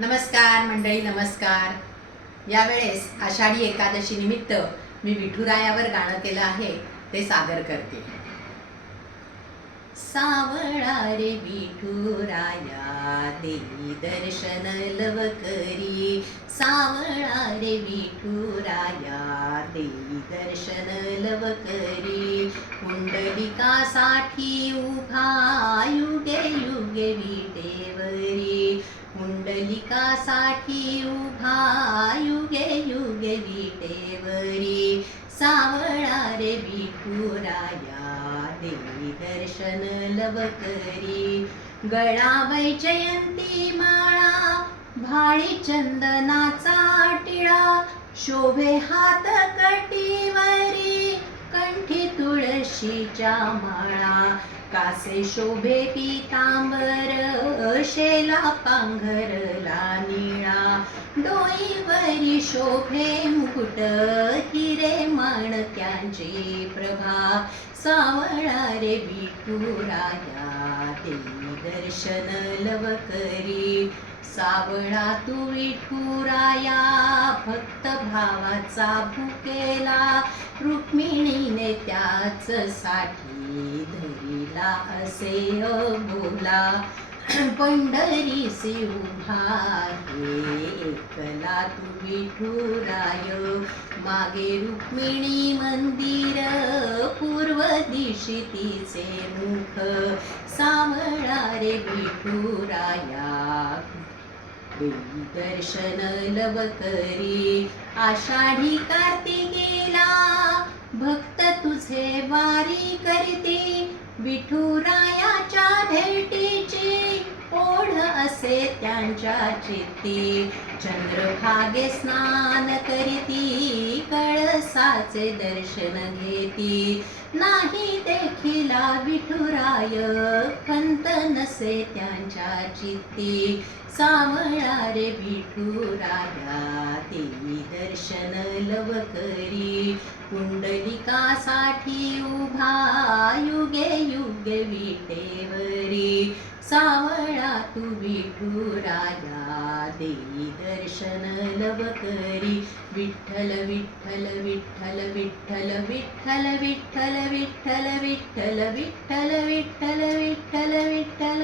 नमस्कार मंडळी, नमस्कार. यावेळेस आषाढी एकादशी निमित्त मी विठुरायावर गाणं केलं आहे, ते सादर करते. सावळा रे विठुराया देई दर्शन लवकरी, सावळा रे विठुराया देई दर्शन लवकरी. पुंडलिकासाठी उभा युगे युगे विटेवरी, पुंडलिकासाठी उभा युगे युगे विटेवरी. सावळा रे विठुराया देई दर्शन लवकरी. गळा वैजयंती माळा भाळी चंदनाचा टिळा, शोभे हात कटीवरी कंठी तुळशीच्या माळा. कासे शोभे पीतांबर शेला पांघरला निळा, डोईवरी शोभे मुकुट हिरे मणक्यांची प्रभा. सावळा रे विठुराया देई दर्शन लवकरी. सावळा तू विठुराया भक्त भावाचा भुकेला, रुक्मिणीने त्याच साठी धरिला असे बोला. पंढरीसी उभा आहे एकला तू विठुराय, मागे रुक्मिणी मंदिर पूर्व दिशी तिचे मुख. सावळा रे विठुराया देई दर्शन लवकरी. आषाढी कार्तिकीला भक्त तुझे वारी करते, विठुरायाच्या भेटीची ओढ असे त्यांच्या चित्ती. चंद्रभागे स्नान करीती कळसाचे दर्शन घेती, नाही देखिला विठुराय खंत नसे त्यांच्या चित्ती. सावळा रे विठुराया देई दर्शन लवकरी. पुंडलिकासाठी उभा युगे युगे विटेवरी. सावळा तू विठुराया देई दर्शन लवकरी. विठ्ठल विठ्ठल विठ्ठल विठ्ठल विठ्ठल विठ्ठल विठ्ठल विठ्ठल विठ्ठल विठ्ठल विठ्ठल विठ्ठल.